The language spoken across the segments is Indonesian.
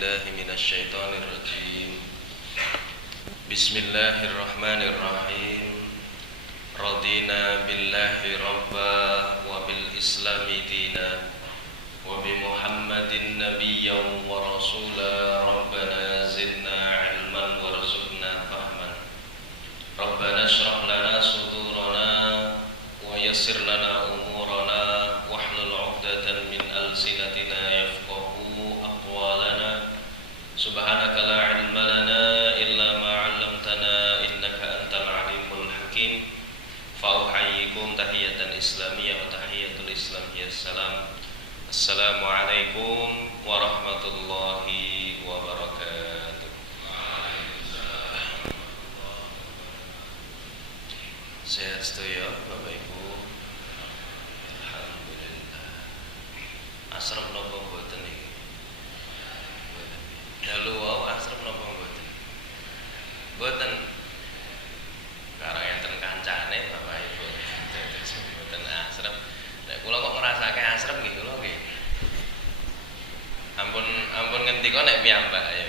بالله من الشيطان الرجيم بسم الله الرحمن الرحيم رضينا بالله ربا وبالإسلام دينا وبمحمد نبيا ورسولا ربنا زدنا علما وارزقنا فهما ربنا اشرح لنا صدورنا ويسر لنا أمورنا واحلل عقدة من ألسنتنا يفقهوا أقوالنا سبحانك لا علم لنا إلا ما علمتنا إنك أنت العليم الحكيم فأحييكم تحية إسلامية وتحية الإسلام هي السلام السلام عليكم ورحمة الله وبركاته. Sehat sedaya Bapak Ibu. Alhamdulillah. Asrem napa mboten iki? Dalu wau asrem napa mboten? Mboten. Karo enten kancane Bapak Ibu. Dados mboten asrem. Nek kula kok ngrasake asrem nggih kula nggih. Ampun ngendika nek piyambak ya.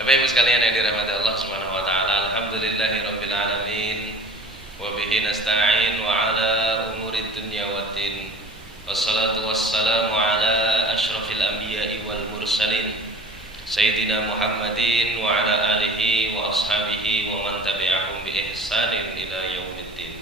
Bapak Ibu sekalian yang dirahmati Allah Subhanahu wa taala, alhamdulillahirabbil alamin wa bihi nasta'in wa ala umurid dunya waddin. Wassalatu wassalamu ala asyrafil anbiya'i wal mursalin sayyidina Muhammadin wa ala alihi wa ashabihi wa man tabi'ahum bi ihsanin ila yaumiddin.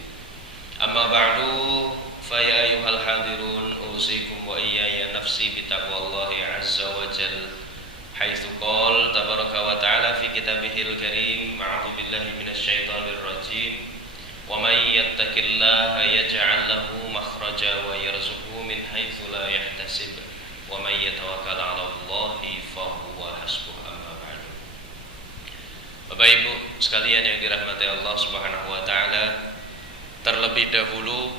Amma ba'du fa ya ayyuhal hadirun usikum wa iyaya nafsi bi taqwallahi azza wa jalla. حيث قال تبارك وتعالى في كتابه الكريم أعوذ بالله من الشيطان الرجيم ومن يتق الله يجعل له مخرجا ويرزقه من حيث لا يحتسب ومن يتوكل على الله فهو حسبه أما بعد. Bapak Ibu sekalian yang dirahmati Allah Subhanahu wa taala, terlebih dahulu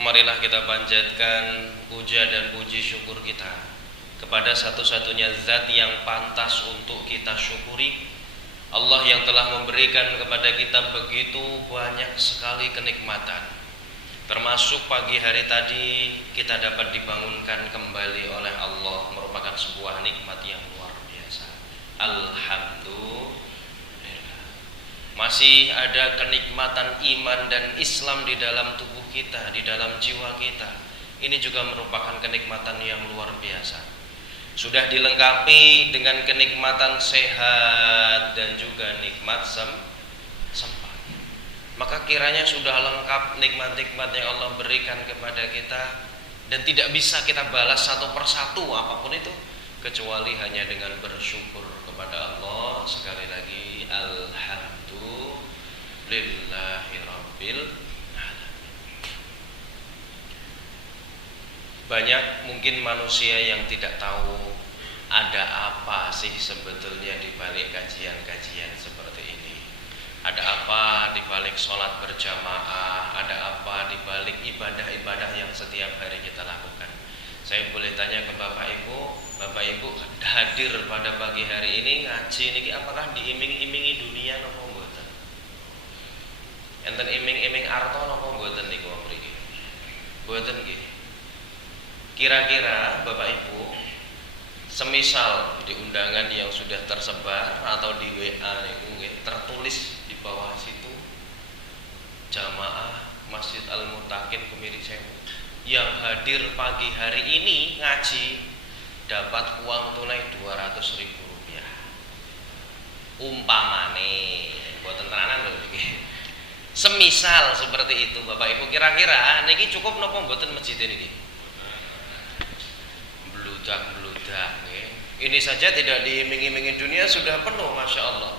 marilah kita panjatkan puja dan puji syukur kita kepada satu-satunya zat yang pantas untuk kita syukuri, Allah yang telah memberikan kepada kita begitu banyak sekali kenikmatan. Termasuk pagi hari tadi kita dapat dibangunkan kembali oleh Allah, merupakan sebuah nikmat yang luar biasa. Alhamdulillah. Masih ada kenikmatan iman dan Islam di dalam tubuh kita, di dalam jiwa kita. Ini juga merupakan kenikmatan yang luar biasa. Sudah dilengkapi dengan kenikmatan sehat dan juga nikmat sempat. Maka kiranya sudah lengkap nikmat-nikmat yang Allah berikan kepada kita, dan tidak bisa kita balas satu persatu apapun itu kecuali hanya dengan bersyukur kepada Allah. Sekali lagi alhamdulillahirabbil alamin. Banyak mungkin manusia yang tidak tahu ada apa sih sebetulnya di balik kajian-kajian seperti ini. Ada apa di balik sholat berjamaah, ada apa di balik ibadah-ibadah yang setiap hari kita lakukan. Saya boleh tanya ke Bapak Ibu hadir pada pagi hari ini ngaji niki apakah diiming-imingi dunia napa mboten? Enten iming-iming arto napa mboten niku mriki? Mboten nggih. Kira-kira Bapak Ibu, semisal di undangan yang sudah tersebar atau di WA tertulis di bawah situ jamaah Masjid Al-Muttaqin Kemiri Sewu yang hadir pagi hari ini ngaji dapat uang tunai Rp200.000. Umpamane, mboten tenanan lho niki. Semisal seperti itu Bapak Ibu, kira-kira niki cukup napa mboten masjid niki? Bludak. Ini saja tidak diiming-imingi dunia sudah penuh, Masya Allah.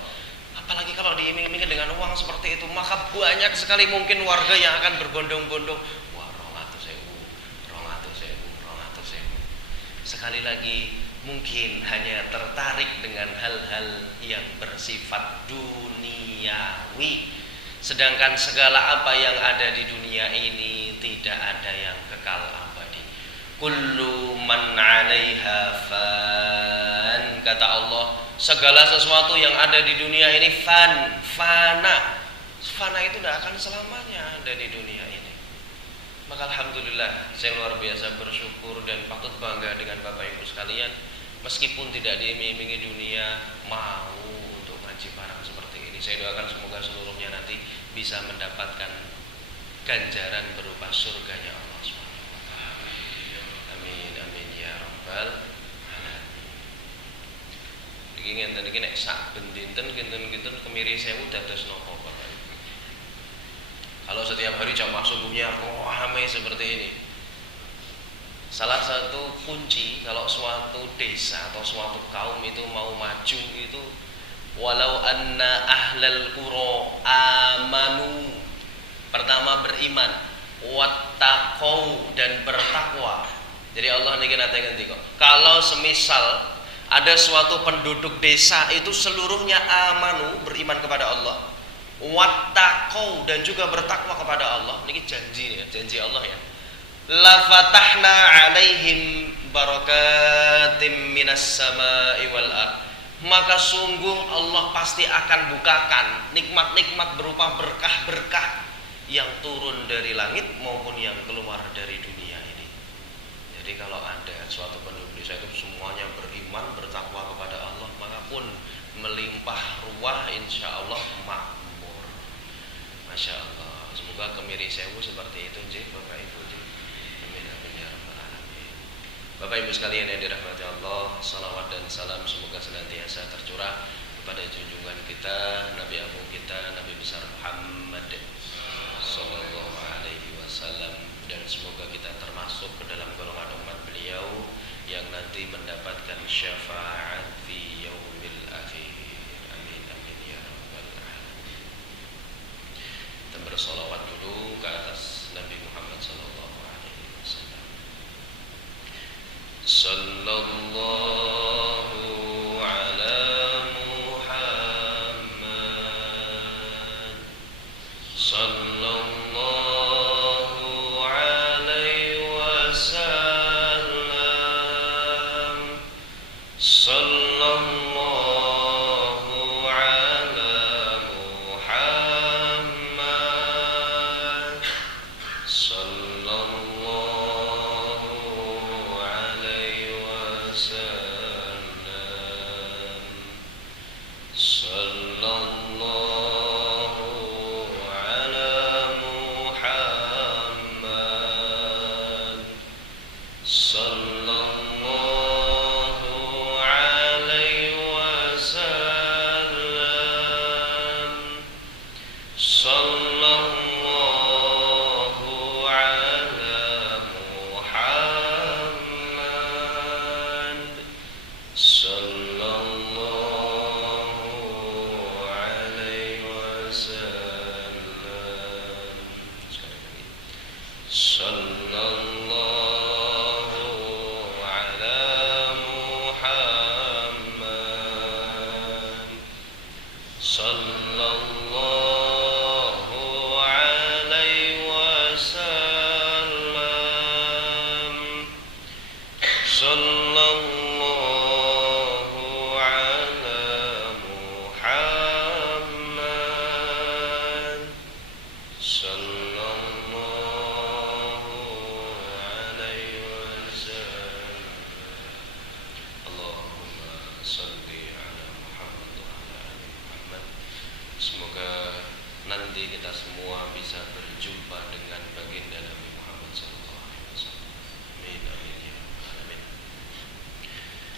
Apalagi kalau diiming-imingi dengan uang seperti itu, maka banyak sekali mungkin warga yang akan berbondong-bondong. Wah, 200.000. Sekali lagi, mungkin hanya tertarik dengan hal-hal yang bersifat duniawi. Sedangkan segala apa yang ada di dunia ini tidak ada yang kekal abadi. Kullu man 'alaiha fan, kata Allah, segala sesuatu yang ada di dunia ini fana. Fana itu tidak akan selamanya ada di dunia ini. Maka alhamdulillah saya luar biasa bersyukur dan patut bangga dengan Bapak Ibu sekalian Meskipun tidak diiming-imingi dunia, mau untuk ngaji barang seperti ini. Saya doakan semoga seluruhnya nanti bisa mendapatkan ganjaran berupa surganya Allah Subhanahu wa taala. Amin amin ya rabbal alamin. Iki ngenten iki nek sak dinten kinten-kinten kemiri 1000 dados napa Bapak Ibu. Kalau setiap hari jamaah subuhnya ramai seperti ini. Salah satu kunci kalau suatu desa atau suatu kaum itu mau maju itu walau anna ahlal qura amanu, pertama beriman, wattaqau dan bertakwa. Jadi Allah niki nate ngendi kok kalau semisal ada suatu penduduk desa itu seluruhnya amanu, beriman kepada Allah, wattaqau dan juga bertakwa kepada Allah, niki janji ya, janji Allah ya. La fatahna alaihim barakatim minas sama'i wal ard, maka sungguh Allah pasti akan bukakan nikmat-nikmat berupa berkah-berkah yang turun dari langit maupun yang keluar dari dunia ini. Jadi kalau ada suatu penduduk desa itu semuanya beriman, bertakwa kepada Allah, maka pun melimpah ruah, insya Allah makmur. Masya Allah. Semoga kemiri 1000 seperti itu nggih Bapak Ibu. Bapak Ibu sekalian yang dirahmati Allah, salawat dan salam semoga senantiasa tercurah kepada junjungan kita, Nabi agung kita, Nabi besar Muhammad sallallahu alaihi wasallam, dan semoga kita termasuk ke dalam golongan umat beliau yang nanti mendapatkan syafaat fi yaumil akhir. Amin amin ya rabbal alamin. Kita bersolawat dulu ke atas Nabi Muhammad sallallahu alaihi wasallam. Sallallahu ala Muhammad, sallallahu alaihi wasallam, sallallahu ala Muhammad, sallallahu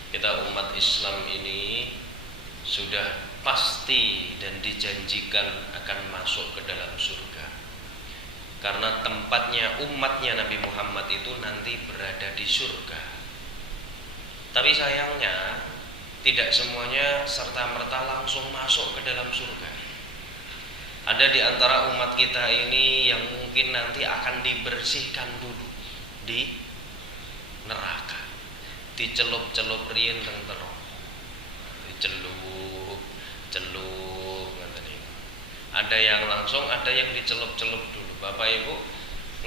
kita umat Islam ini sudah pasti dan dijanjikan akan masuk ke dalam surga, karena tempatnya umatnya Nabi Muhammad itu nanti berada di surga. Tapi sayangnya tidak semuanya serta-merta langsung masuk ke dalam surga. Ada di antara umat kita ini yang mungkin nanti akan dibersihkan dulu di neraka, dicelup-celup riyen teng neraka, dicelup ngoten niku. Ada yang langsung, ada yang dicelup-celup dulu. Bapak Ibu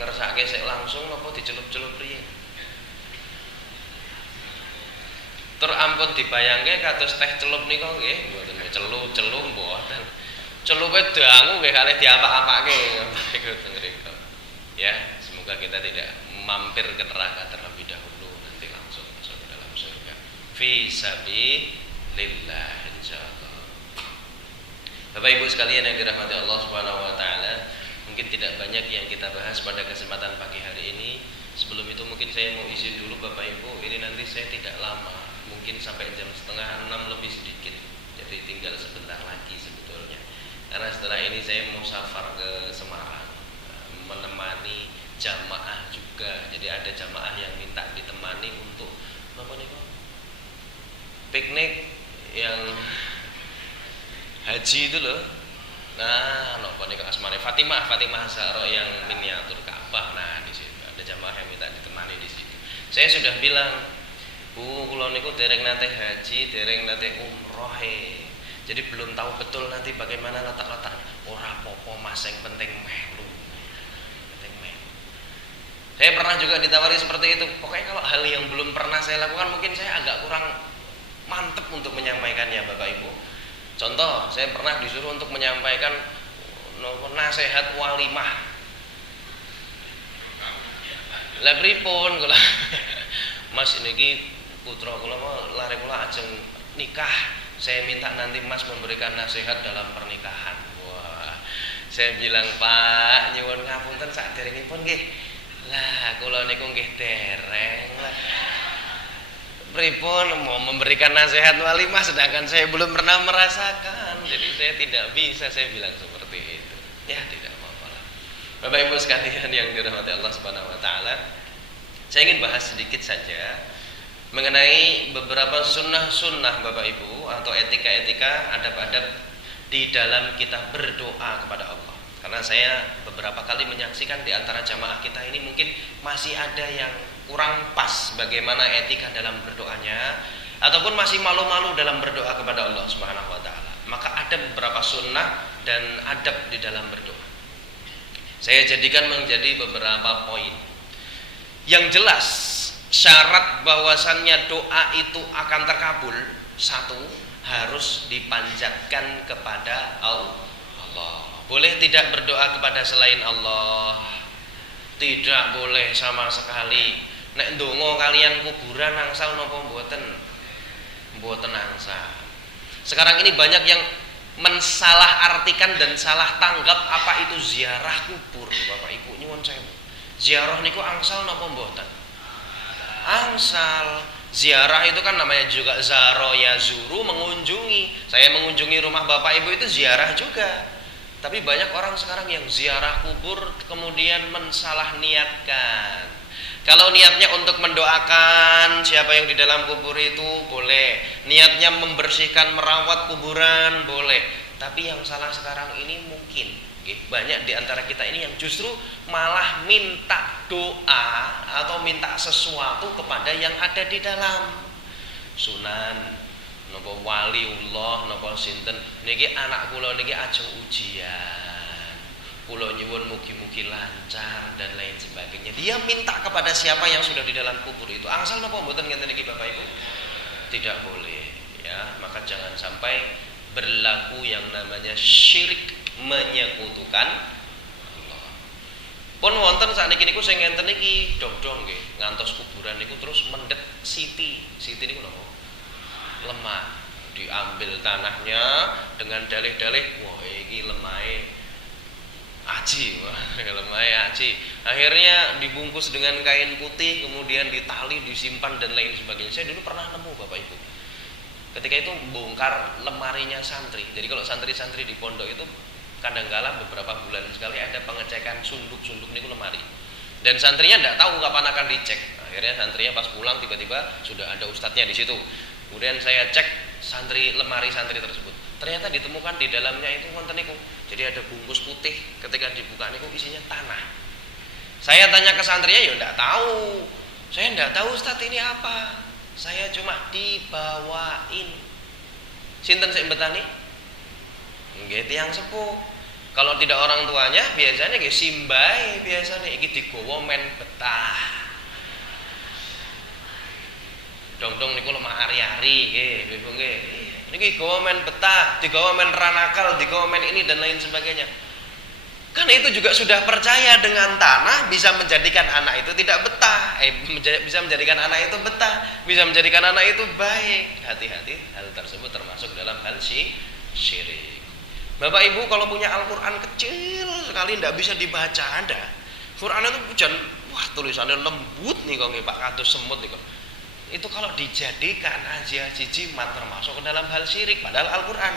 ngersake sik langsung apa dicelup-celup riyen? Tur ampun dibayangke kados teh celup nika nggih, mboten celup mboten. Celupe dangu nggih kalih diapak-apake ngoten niku. Ya, semoga kita tidak mampir ke neraka terlebih dahulu, nanti langsung masuk ke dalam surga. fi sabilillah insyaallah. Bapak Ibu sekalian yang dirahmati Allah Subhanahu wa taala, mungkin tidak banyak yang kita bahas pada kesempatan pagi hari ini. Sebelum itu mungkin saya mau izin dulu Bapak Ibu, ini nanti saya tidak lama, mungkin sampai jam 5:30 lebih sedikit. Jadi tinggal sebentar lagi sebetulnya. Karena setelah ini saya mau safar ke Semarang, menemani jamaah juga. Jadi ada jamaah yang minta ditemani untuk apa nih Pak? Piknik yang haji itu loh. Nah, nopo nih asmane Fatimah Zahra yang miniatur Ka'bah. Nah, di situ ada jamaah yang minta ditemani di situ. Saya sudah bilang, Bu, kula niku dereng nate haji, dereng nate umroh Jadi belum tahu betul nanti bagaimana letak-letak. Ora apa-apa Mas, yang penting melu. Penting melu. Saya pernah juga ditawari seperti itu. Pokoknya kalau hal yang belum pernah saya lakukan mungkin saya agak kurang mantep untuk menyampaikannya Bapak Ibu. Contoh, saya pernah disuruh untuk menyampaikan nasihat walimah. Lah pripun kula? Mas niki putra kula mau lare kula ajeng nikah. Saya minta nanti Mas memberikan nasihat dalam pernikahan. Wah, saya bilang Pak, nyuwun ngapunten saderengipun nggih. Lah kula niku nggih dereng lah. Pripun mau memberikan nasihat walimah sedangkan saya belum pernah merasakan. Jadi saya tidak bisa, saya bilang seperti itu. Ya tidak apa-apa lah. Bapak Ibu sekalian yang dirahmati Allah Subhanahu wa taala, saya ingin bahas sedikit saja mengenai beberapa sunnah-sunnah Bapak Ibu atau etika-etika, adab-adab di dalam kita berdoa kepada Allah. Karena saya beberapa kali menyaksikan di antara jamaah kita ini mungkin masih ada yang kurang pas bagaimana etika dalam berdoanya, ataupun masih malu-malu dalam berdoa kepada Allah Subhanahu wa taala. Maka ada beberapa sunnah dan adab di dalam berdoa. Saya jadikan menjadi beberapa poin. Yang jelas syarat bahwasannya doa itu akan terkabul, satu, harus dipanjatkan kepada Allah. Boleh tidak berdoa kepada selain Allah? Tidak boleh sama sekali. Nek ndonga kalian kuburan angsal napa mboten? Mboten angsal. Sekarang ini banyak yang mensalahartikan dan salah tanggap apa itu ziarah kubur. Bapak Ibu nyuwun sewu. Ziarah niku angsal napa mboten? Angsal. Ziarah itu kan namanya juga zaro yazuru, mengunjungi. Saya mengunjungi rumah Bapak Ibu itu ziarah juga. Tapi banyak orang sekarang yang ziarah kubur kemudian mensalah niatkan. Kalau niatnya untuk mendoakan siapa yang di dalam kubur itu boleh. Niatnya membersihkan, merawat kuburan boleh. Tapi yang salah sekarang ini mungkin banyak di antara kita ini yang justru malah minta doa atau minta sesuatu kepada yang ada di dalam. Sunan napa waliullah napa sinten niki anak kula niki ajeng ujian, kula nyuwun mugi-mugi lancar dan lain sebagainya. Dia minta kepada siapa yang sudah di dalam kubur itu. Angsal napa mboten ngenten niki Bapak Ibu? Tidak boleh ya. Maka jangan sampai berlaku yang namanya syirik, menyekutukan Allah. Pun wonten sakniki niku sing ngenten niki dong-dong nggih, ngantos kuburan niku terus mendet siti niku napa? Lemah, diambil tanahnya dengan dalih-dalih, wah ini lemahe aji, lemahe aji. Akhirnya dibungkus dengan kain putih, kemudian ditali, disimpan dan lain sebagainya. Saya dulu pernah nemu Bapak Ibu. Ketika itu bongkar lemarinya santri. Jadi kalau santri-santri di pondok itu kadang-kala beberapa bulan sekali ada pengecekan sunduk-sunduk niku lemari. Dan santrinya tidak tahu kapan akan dicek. Akhirnya santrinya pas pulang tiba-tiba sudah ada ustadznya di situ. Kemudian saya cek lemari santri tersebut. Ternyata ditemukan di dalamnya itu wonten niku. Jadi ada bungkus putih, ketika dibuka niku isinya tanah. Saya tanya ke santrinya, ya enggak tahu. Saya enggak tahu Ustaz ini apa. Saya cuma dibawain. Sinten sing betani? Nggih tiyang sepuh. Kalau tidak orang tuanya biasanya nggih simbahe biasanya iki digawa men betah. Dong-dong niku lemah ari-ari nggih, Ibu nggih. Niki gawa men betah, digawa men ranakal, digawa men ini dan lain sebagainya. Karena itu juga sudah percaya dengan tanah bisa menjadikan anak itu tidak betah, bisa menjadikan anak itu betah, bisa menjadikan anak itu baik. Hati-hati, hal tersebut termasuk dalam hal syirik. Bapak Ibu kalau punya Al-Quran kecil sekali tidak bisa dibaca, ada. Quran itu hujan, wah tulisannya lembut nih kok Pak kados semut nih kok. Itu kalau dijadikan aja jimat termasuk ke dalam hal syirik, padahal Al-Quran.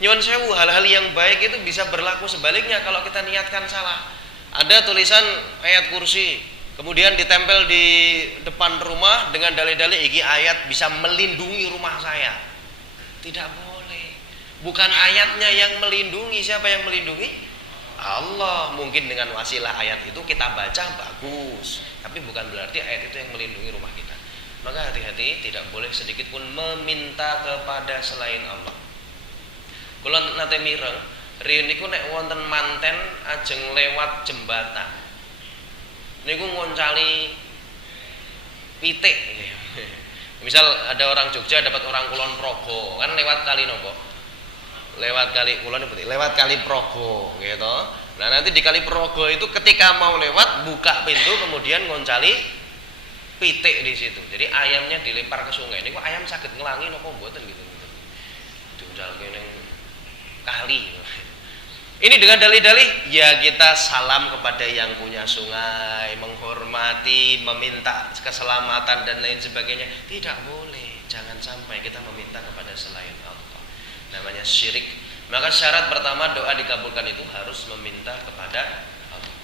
Nyuwun sewu, hal-hal yang baik itu bisa berlaku sebaliknya kalau kita niatkan salah. Ada tulisan ayat kursi, kemudian ditempel di depan rumah dengan dalil-dalil iki ayat bisa melindungi rumah saya. Tidak boleh. Bukan ayatnya yang melindungi, siapa yang melindungi? Allah. Mungkin dengan wasilah ayat itu kita baca bagus, tapi bukan berarti ayat itu yang melindungi rumah kita. Maka hati-hati, tidak boleh sedikit pun meminta kepada selain Allah. Kula nate mireng, riyen niku nek wonten manten ajeng lewat jembatan. Niku ngoncali pitik. Misal ada orang Jogja dapat orang Kulon Progo, kan lewat kali nopo? Lewat kali Kulon putih, lewat kali Progo gitu. Nah, nanti di kali Progo itu ketika mau lewat buka pintu kemudian ngoncali pitik di situ. Jadi ayamnya dilempar ke sungai. Niku ayam sakit ngelangi nopo mboten gitu. Diuncal kene kali. Ini dengan dalih-dalih ya kita salam kepada yang punya sungai, menghormati, meminta keselamatan dan lain sebagainya. Tidak boleh, jangan sampai kita meminta kepada selain Allah. Namanya syirik. Maka syarat pertama doa dikabulkan itu harus meminta kepada Allah.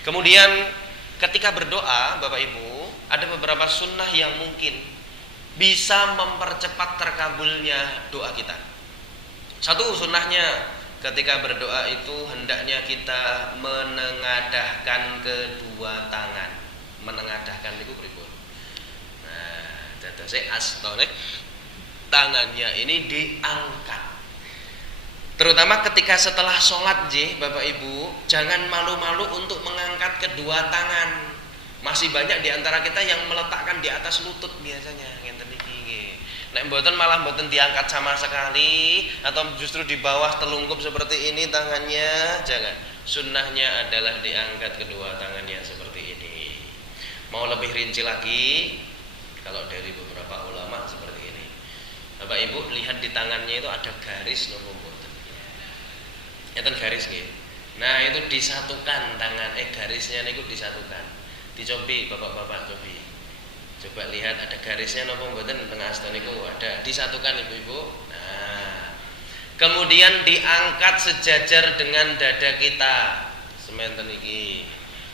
Kemudian ketika berdoa, Bapak Ibu, ada beberapa sunnah yang mungkin bisa mempercepat terkabulnya doa kita. Satu sunnahnya, ketika berdoa itu hendaknya kita menengadahkan kedua tangan. Menengadahkan itu pripun? Nah, dadase astone tangannya ini diangkat. Terutama ketika setelah sholat, Bapak Ibu, jangan malu-malu untuk mengangkat kedua tangan. Masih banyak di antara kita yang meletakkan di atas lutut biasanya, ngenten iki nggih. Nek mboten malah mboten diangkat sama sekali atau justru di bawah telungkup seperti ini tangannya, jangan. Sunnahnya adalah diangkat kedua tangannya seperti ini. Mau lebih rinci lagi, kalau dari beberapa ulama seperti ini. Bapak Ibu lihat di tangannya itu ada garis nopo mboten. Enten garis nggih. Nah, itu disatukan tangan garisnya niku disatukan. Dicobi Bapak-bapak cobi. Coba lihat ada garisnya napa mboten tengah asta niku ada, disatukan Ibu-ibu. Nah, kemudian diangkat sejajar dengan dada kita. Sementen iki.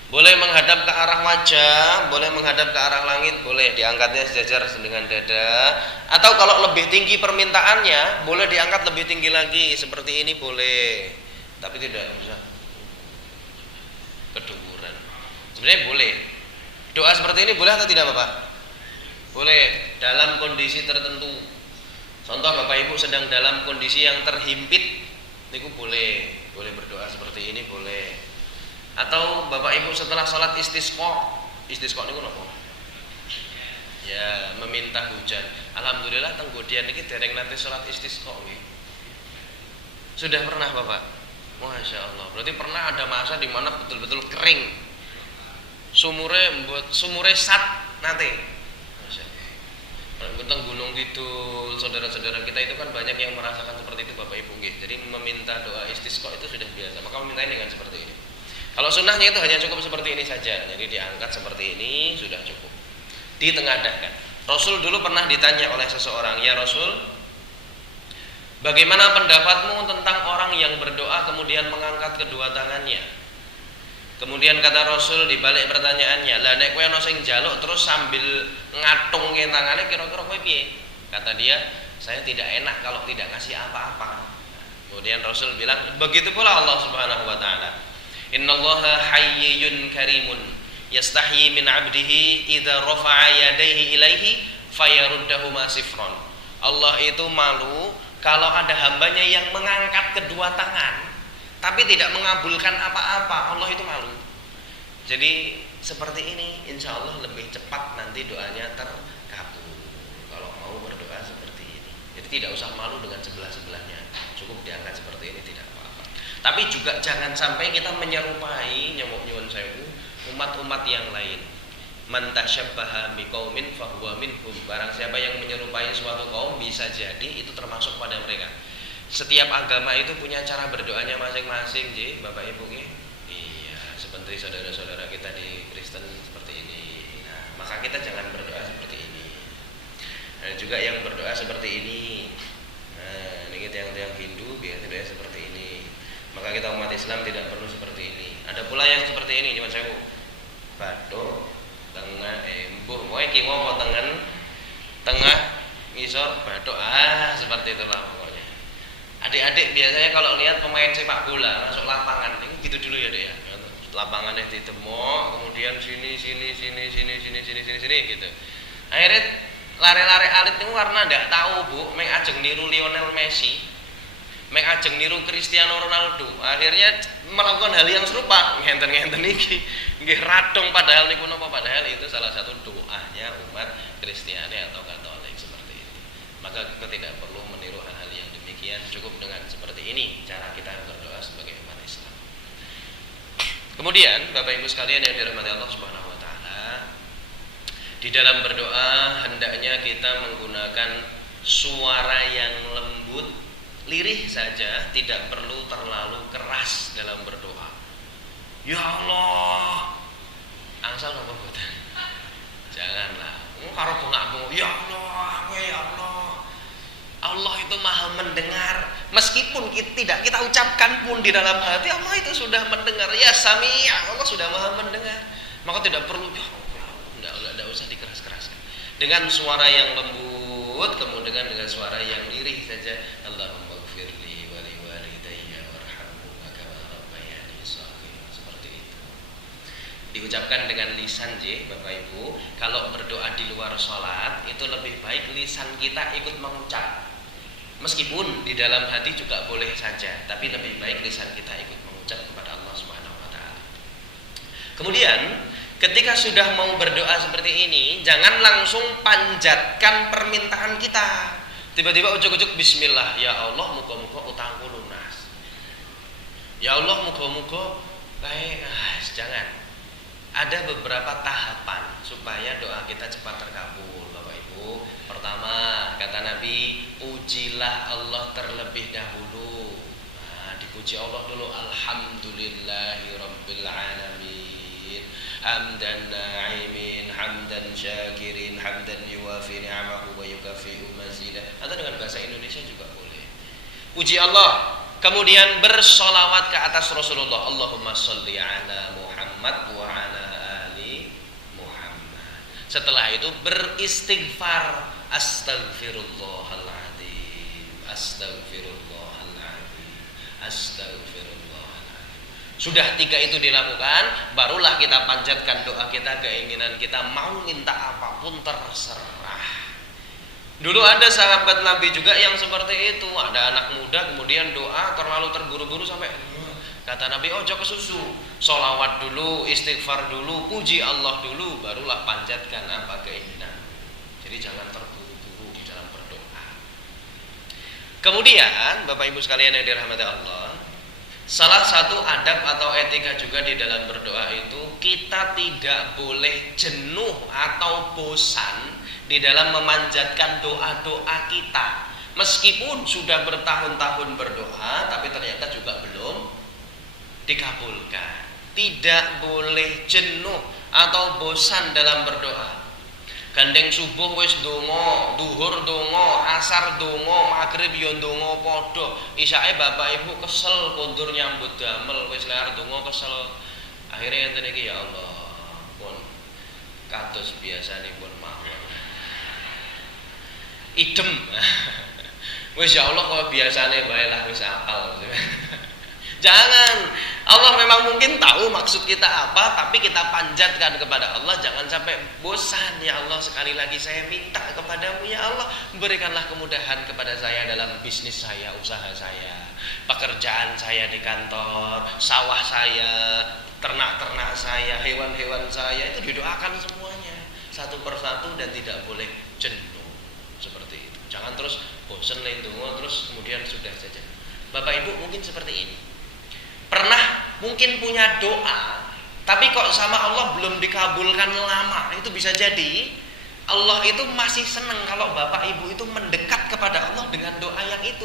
Boleh menghadap ke arah wajah, boleh menghadap ke arah langit, boleh diangkatnya sejajar dengan dada. Atau kalau lebih tinggi permintaannya, boleh diangkat lebih tinggi lagi seperti ini boleh. Tapi tidak usah keduburan. Sebenarnya boleh. Doa seperti ini boleh atau tidak, Bapak? Boleh dalam kondisi tertentu. Contoh Bapak Ibu sedang dalam kondisi yang terhimpit, niku boleh berdoa seperti ini boleh. Atau Bapak Ibu setelah sholat istisqa niku napa? Ya meminta hujan. Alhamdulillah tenggodian niki dereng nanti sholat istisqa nggih. Sudah pernah Bapak? Masya Allah. Berarti pernah ada masa di mana betul-betul kering. Sumure sat nanti. Tentang Gunung Kidul, saudara-saudara kita itu kan banyak yang merasakan seperti itu Bapak Ibu nggih. Jadi meminta doa istisqa itu sudah biasa. Maka memintain dengan seperti ini. Kalau sunnahnya itu hanya cukup seperti ini saja. Jadi diangkat seperti ini sudah cukup. Ditengadahkan. Rasul dulu pernah ditanya oleh seseorang, "Ya Rasul, bagaimana pendapatmu tentang orang yang berdoa kemudian mengangkat kedua tangannya?" Kemudian kata Rasul di balik pertanyaannya, "Lah nek kowe ana sing njaluk terus sambil ngatungke tangane kira-kira kowe piye?" Kata dia, "Saya tidak enak kalau tidak ngasih apa-apa." Kemudian Rasul bilang, "Begitu pula Allah Subhanahu wa taala. Innallaha hayyun karimun yastahyi min 'abdihi idza rafa'a yadayhi ilaihi fayaruddahuma sifron." Allah itu malu kalau ada hambanya yang mengangkat kedua tangan tapi tidak mengabulkan apa-apa. Allah itu malu. Jadi seperti ini insya Allah lebih cepat nanti doanya terkabul kalau mau berdoa seperti ini. Jadi tidak usah malu dengan sebelah-sebelahnya, cukup diangkat seperti ini tidak apa-apa. Tapi juga jangan sampai kita menyerupai nyuwun sewu umat-umat yang lain. Man tasyabbaha biqaumin fahuwa minhum. Barang siapa yang menyerupai suatu kaum bisa jadi itu termasuk pada mereka. Setiap agama itu punya cara berdoanya masing-masing, Ji, Bapak Ibu nggih. Iya, seperti saudara-saudara kita di Kristen seperti ini. Nah, maka kita jangan berdoa seperti ini. Ada juga yang berdoa seperti ini. Nah, ini kita yang Hindu biasa doa seperti ini. Maka kita umat Islam tidak perlu seperti ini. Ada pula yang seperti ini, nyuwun sewu. Bathuk tengah embuh kowe ki ngopo tengah ngisor bathuk seperti itulah pokoknya. Adik-adik biasanya kalau lihat pemain sepak bola masuk lapangan ini gitu dulu ya, Dek ya. Lapangannya ditemok, kemudian sini gitu. Akhirnya lare-lare alit itu warna ndak tahu, Bu, mek ajeng niru Lionel Messi, mek ajeng niru Cristiano Ronaldo. Akhirnya melakukan hal yang serupa, ngenten-ngenten iki nggih radong, padahal niku napa, padahal itu salah satu doanya umat Kristiani atau Katolik seperti itu. Maka kita tidak perlu meniru hal-hal yang demikian, cukup dengan seperti ini cara kita berdoa sebagai umat Islam. Kemudian Bapak Ibu sekalian yang dirahmati Allah Subhanahu wa taala, di dalam berdoa hendaknya kita menggunakan suara yang lembut, lirih saja, tidak perlu terlalu keras dalam berdoa. Ya Allah, angsal apa boten? Janganlah. Karo bengak-bengok, ya Allah, ya Allah. Allah itu Maha mendengar. Meskipun tidak kita ucapkan pun di dalam hati, Allah itu sudah mendengar. Ya Sami', Allah sudah Maha mendengar. Maka tidak perlu tidak usah dikeras-keraskan. Dengan suara yang lembut, kemudian dengan suara yang lirih saja. Allahumma ighfirli wa liwalidayya warhamhuma kama rabbayani shaghira. Seperti itu. Diucapkan dengan lisan, J, Bapak Ibu. Kalau berdoa di luar sholat itu lebih baik lisan kita ikut mengucap. Meskipun di dalam hati juga boleh saja, tapi lebih baik lisan kita ikut mengucap kepada Allah Subhanahu wa taala. Kemudian ketika sudah mau berdoa seperti ini, jangan langsung panjatkan permintaan kita. Tiba-tiba ujuk-ujuk bismillah, ya Allah muga-muga utangku lunas. Ya Allah muga-muga baik. Jangan. Ada beberapa tahapan supaya doa kita cepat terkabul, Bapak Ibu. Pertama, kata Nabi, pujilah Allah terlebih dahulu. Nah, dipuji Allah dulu. Alhamdulillahirabbil alamin. Hamdan na'imin, hamdan syakirin, hamdan yuwafi ni'amahu wa yukafi'u mazidah. Atau dengan bahasa Indonesia juga boleh. Puji Allah, kemudian bersolawat ke atas Rasulullah. Allahumma sholli ala Muhammad wa ala ali Muhammad. Setelah itu beristighfar, astaghfirullahaladzim, astaghfirullahaladzim, astaghfirullahaladzim. Sudah 3 itu dilakukan, barulah kita panjatkan doa kita, keinginan kita, mau minta apapun terserah. Dulu ada sahabat Nabi juga yang seperti itu. Ada anak muda kemudian doa terlalu terburu-buru sampai kata Nabi, ojo kesusu, sholawat dulu, istighfar dulu, puji Allah dulu, barulah panjatkan apa keinginan. Jadi jangan terburu-buru dalam berdoa. Kemudian Bapak Ibu sekalian yang dirahmati Allah, salah satu adab atau etika juga di dalam berdoa itu, kita tidak boleh jenuh atau bosan di dalam memanjatkan doa-doa kita. Meskipun sudah bertahun-tahun berdoa, tapi ternyata juga belum dikabulkan. Tidak boleh jenuh atau bosan dalam berdoa. Gandeng subuh wis donga, duhur donga, asar donga, magrib yo donga padha. Isake bapak ibu kesel kondur nyambut damel, wis lar donga kesel. Akhirnya enten iki, ya Allah, pun kados biasanipun mawon. Idem. Wis ya Allah kok biasane wae lah wis apal. Jangan. Allah memang mungkin tahu maksud kita apa, tapi kita panjatkan kepada Allah. Jangan sampai bosan. Ya Allah, sekali lagi saya minta kepadamu, ya Allah, berikanlah kemudahan kepada saya dalam bisnis saya, usaha saya, pekerjaan saya di kantor, sawah saya, ternak-ternak saya, hewan-hewan saya. Itu didoakan semuanya satu persatu dan tidak boleh jenuh seperti itu. Jangan terus bosan lain dongo terus kemudian sudah saja. Bapak Ibu mungkin seperti ini. Pernah mungkin punya doa, tapi kok sama Allah belum dikabulkan lama. Itu bisa jadi Allah itu masih senang kalau bapak ibu itu mendekat kepada Allah dengan doa yang itu.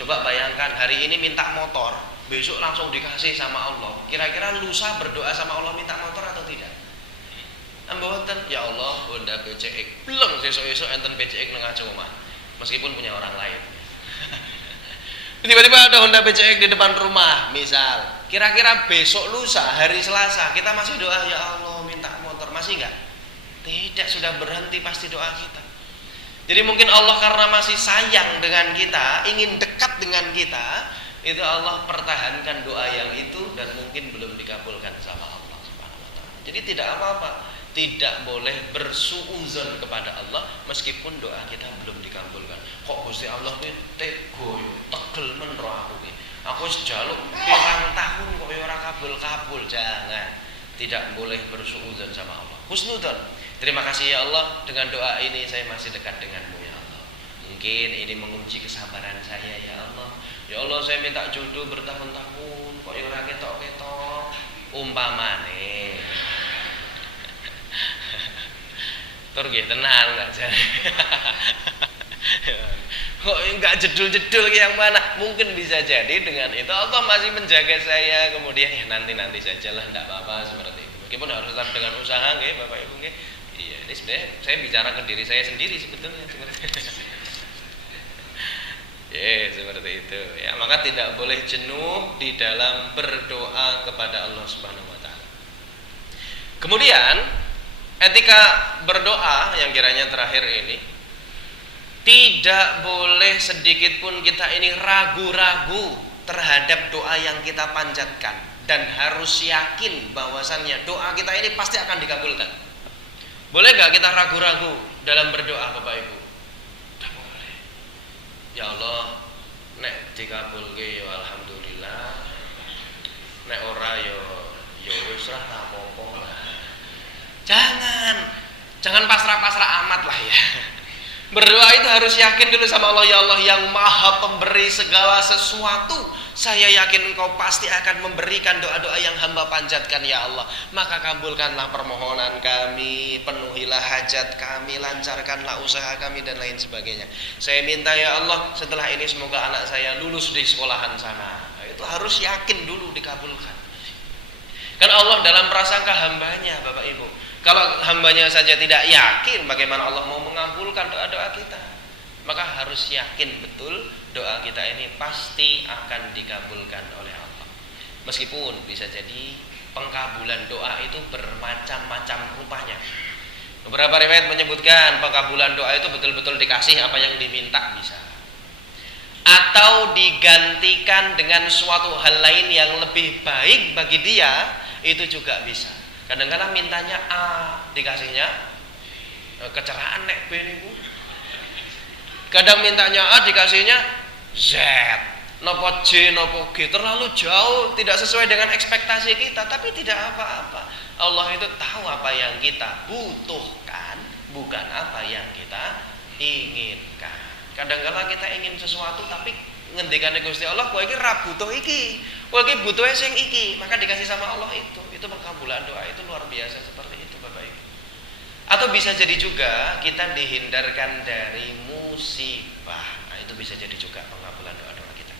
Coba bayangkan hari ini minta motor, besok langsung dikasih sama Allah. Kira-kira lusa berdoa sama Allah minta motor atau tidak? Mboten, ya Allah, Honda PCX. Belum sesuk-esuk enten PCX nang aja omah. Meskipun punya orang lain. Tiba-tiba ada Honda PCX di depan rumah, misal. Kira-kira besok lusa hari Selasa kita masih doa ya Allah minta motor, masih enggak? Tidak, sudah berhenti pasti doa kita. Jadi mungkin Allah karena masih sayang dengan kita, ingin dekat dengan kita, itu Allah pertahankan doa yang itu dan mungkin belum dikabulkan sama Allah Subhanahu wa taala. Jadi tidak apa-apa, tidak boleh bersuudzon kepada Allah meskipun doa kita belum dikabulkan. Kok Gusti Allah kuwi tego yo, tegel men ro aku iki. Aku wis njaluk pirang tahun kok ora kabul-kabul. Jangan. Tidak boleh bersuudzon sama Allah. Husnudzon. Terima kasih ya Allah, dengan doa ini saya masih dekat denganmu ya Allah. Mungkin ini menguji kesabaran saya ya Allah. Ya Allah, saya minta jodoh bertahun-tahun kok ora ketok-ketok. Umpamane. Tur nggih tenang enggak jane. Kok enggak jedul-jedul yang mana? Mungkin bisa jadi dengan itu Allah masih menjaga saya. Kemudian ya nanti sajalah, enggak apa-apa seperti itu. Meskipun harus tetap dengan usaha nggih Bapak Ibu nggih. Iya, ini sebenarnya saya bicara ke diri saya sendiri sebetulnya. Ya, seperti itu. Ya, maka tidak boleh jenuh di dalam berdoa kepada Allah Subhanahu wa taala. Kemudian etika berdoa yang kiranya terakhir ini, tidak boleh sedikit pun kita ini ragu-ragu terhadap doa yang kita panjatkan, dan harus yakin bahwasannya doa kita ini pasti akan dikabulkan. Boleh gak kita ragu-ragu dalam berdoa Bapak Ibu? Tidak boleh. Ya Allah, nek dikabulke ya alhamdulillah, nek ora ya wis lah apa-apa lah. Jangan pasrah-pasrah amat lah ya. Berdoa itu harus yakin dulu sama Allah. Ya Allah yang maha pemberi segala sesuatu, saya yakin Engkau pasti akan memberikan doa-doa yang hamba panjatkan ya Allah. Maka kabulkanlah permohonan kami, penuhilah hajat kami, lancarkanlah usaha kami dan lain sebagainya. Saya minta ya Allah setelah ini semoga anak saya lulus di sekolahan sana. Nah, itu harus yakin dulu dikabulkan. Kan Allah dalam prasangka hambanya Bapak Ibu. Kalau hambanya saja tidak yakin, bagaimana Allah mau mengabulkan doa-doa kita? Maka harus yakin betul doa kita ini pasti akan dikabulkan oleh Allah. Meskipun bisa jadi pengkabulan doa itu bermacam-macam rupanya. Beberapa riwayat menyebutkan pengkabulan doa itu betul-betul dikasih apa yang diminta bisa. Atau digantikan dengan suatu hal lain yang lebih baik bagi dia, itu juga bisa. Kadang-kadang mintanya A, dikasihnya kecerahan nek B niku. Kadang mintanya A, dikasihnya Z, nopo J, nopo G, terlalu jauh, tidak sesuai dengan ekspektasi kita, tapi tidak apa-apa. Allah itu tahu apa yang kita butuhkan, bukan apa yang kita inginkan. Kadang-kadang kita ingin sesuatu tapi ngendikane Gusti Allah, kowe iki ra butuh iki. Kowe iki butuhe sing iki, maka dikasih sama Allah itu. Itu pengkabulan doa itu luar biasa seperti itu Bapak Ibu. Atau bisa jadi juga kita dihindarkan dari musibah. Nah, itu bisa jadi juga pengkabulan doa-doa kita.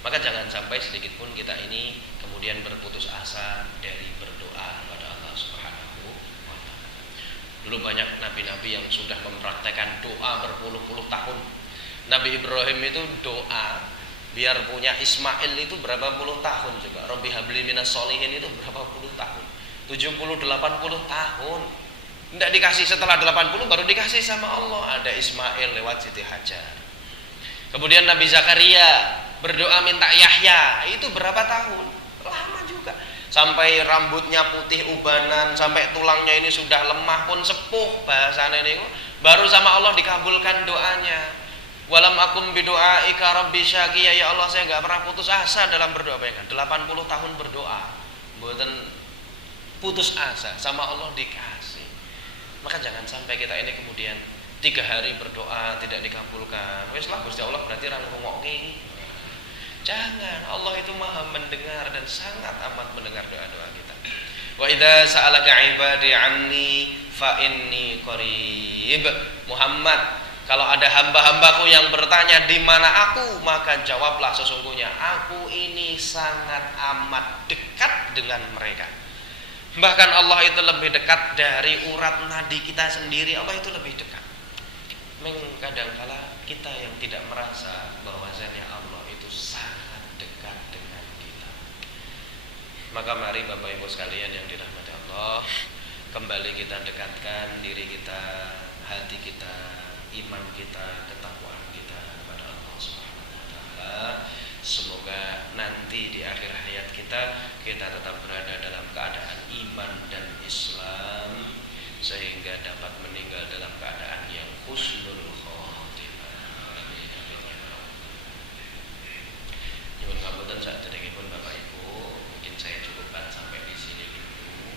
Maka jangan sampai sedikit pun kita ini kemudian berputus asa dari berdoa kepada Allah Subhanahu wa taala. Dulu banyak nabi-nabi yang sudah mempraktekkan doa berpuluh-puluh tahun. Nabi Ibrahim itu doa biar punya Ismail itu berapa puluh tahun juga. Rabbi habli minas sholihin itu berapa puluh tahun, 70-80 tahun. Tidak dikasih, setelah 80 baru dikasih sama Allah. Ada Ismail lewat Siti Hajar. Kemudian Nabi Zakaria berdoa minta Yahya, itu berapa tahun? Lama juga. Sampai rambutnya putih ubanan, sampai tulangnya ini sudah lemah pun sepuh bahasanya ini, baru sama Allah dikabulkan doanya. Walam akum bidu'aika rabbi syaqiya, ya Allah saya enggak pernah putus asa dalam berdoa. Bayangkan 80 tahun berdoa, mboten putus asa, sama Allah dikasih. Maka jangan sampai kita ini kemudian 3 hari berdoa tidak dikabulkan. Wis lah Gusti Allah berarti ra ngrungokke iki. Jangan, Allah itu maha mendengar dan sangat amat mendengar doa-doa kita. Wa idza sa'alaka ibadi anni fa inni qarib. Muhammad, kalau ada hamba-hambaku yang bertanya di mana aku, maka jawablah sesungguhnya aku ini sangat amat dekat dengan mereka. Bahkan Allah itu lebih dekat dari urat nadi kita sendiri. Allah itu lebih dekat. Kadang-kala kita yang tidak merasa bahwasanya Allah itu sangat dekat dengan kita. Maka mari Bapak Ibu sekalian yang dirahmati Allah, kembali kita dekatkan diri kita, hati kita, iman kita, ketakwaan kita kepada Allah Subhanahu wa taala. Semoga nanti di akhir hayat kita tetap berada dalam keadaan iman dan Islam, sehingga dapat meninggal dalam keadaan yang husnul khotimah. Amin amin ya rabbal alamin. Nyuwun ngapunten saderengipun Bapak Ibu, mungkin saya cukupkan sampai di sini dulu.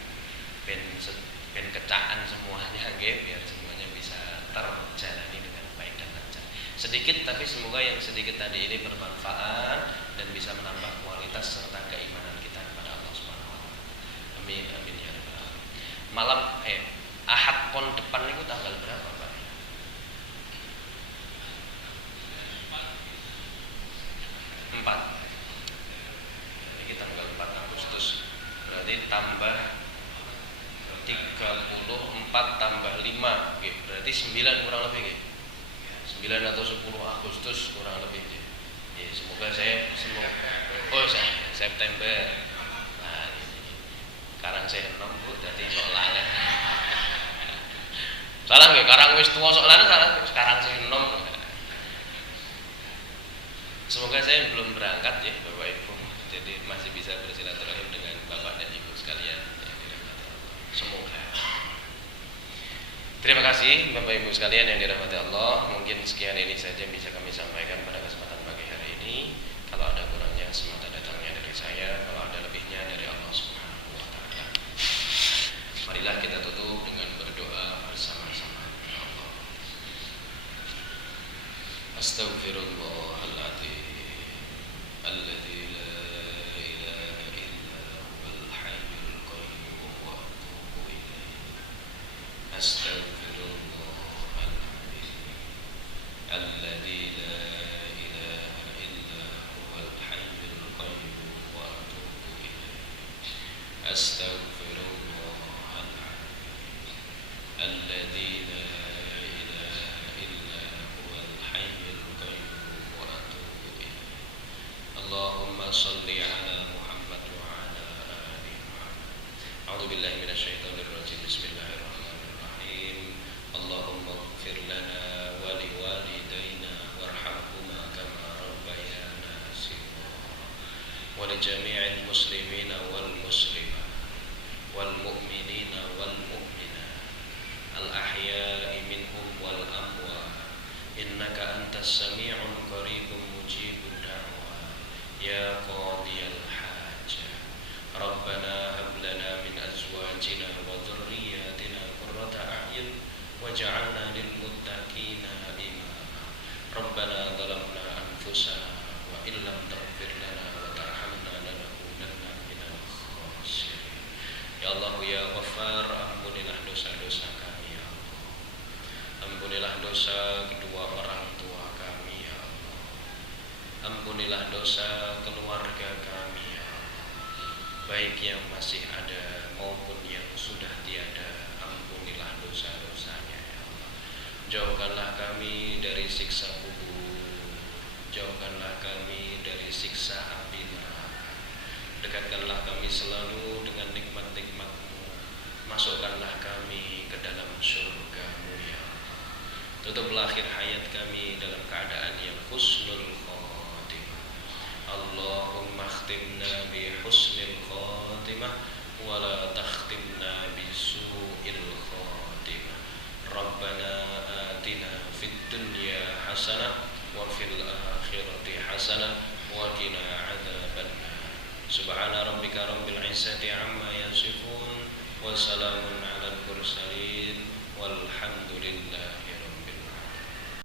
Ben kecaan semuanya nggih, biar semuanya bisa terjalani dengan baik dan lancar. Sedikit tapi semoga yang sedikit tadi ini bermanfaat dan bisa menambah kualitas serta keimanan kita kepada Allah Subhanahu wa taala. Amin amin ya rabbal alamin. Malam Ahad pon depan itu tanggal berapa, Pak? 4. Ini tanggal 4 Agustus. Berarti tambah 34 tambah 5, berarti 9 kurang lebih, 9 atau 10 Agustus kurang lebih. Semoga September. Nah, sekarang saya 6 Bu, jadi sok laleh. Salah nggih, karang wis tuwa sok laleh, salah sekarang saya 6. Semoga saya belum berangkat ya Bapak Ibu, jadi masih bisa bersilaturahim dengan Bapak dan Ibu sekalian. Semoga. Terima kasih Bapak Ibu sekalian yang dirahmati Allah. Mungkin sekian ini saja bisa kami sampaikan pada kesempatan pagi hari ini. Kalau ada kurangnya semata datangnya dari saya, kalau ada lebihnya dari Allah Subhanahu wa taala. Marilah kita tutup dengan berdoa bersama-sama. Ya Allah. Astaghfirullahaladzim. Alladzi la ilaha illa huwal hayyul qayyum wa atubu ilaih. Astaghfirullahaladzim. Alladzi la ilaha illa huwal hayyul qayyum wa atubu ilaih. Astaghfirullahaladzim. Alladzi la ilaha illa huwal hayyul qayyum wa atubu ilaih. Allahumma shalli ala Muhammad wa ala ali Muhammad. A'udzu billahi minasyaitonir rajim. Bismillahirrahmanirrahim. Allahumma ighfir lana wa liwalidayna warhamhuma kama rabbayana shighara. Wa li jami'il muslimina wal muslimat wal mu'minina wal mu'minat al ahya'i minhum wal amwat. Innaka antas sami'un qaribun mujibud da'wat. Ya qadiyal hajat. Rabbana hab lana min azwajina wa dhurriyyatina qurrata a'yun waj'alna lil muttaqina imama. Rabbana zalamna anfusana wa illam taghfir lana wa tarhamna lanakunanna minal khasirin. Ya Allah ya Ghaffar, ampunilah dosa-dosa kami ya Allah. Ampunilah dosa kedua orang tua kami ya Allah. Ampunilah dosa keluarga kami ya Allah, baik yang masih ada maupun yang sudah tiada. Ampunilah dosa-dosanya ya Allah. Jauhkanlah kami dari siksa kubur, jauhkanlah kami dari siksa api neraka. Dekatkanlah kami selalu dengan nikmat-nikmat-Mu. Masukkanlah kami ke dalam surga-Mu ya Allah. Tutuplah akhir hayat kami dalam keadaan yang husnul khotimah. Allahumma khtimna bi husnil khotimah wa la takhtimna bi su'il khotimah. Rabbana atina fid dunya hasanah wa fil akhirati hasanah wa qina adzabannar. Subhana rabbika rabbil izzati amma yasifun wa salamun alal mursalin walhamdulillahi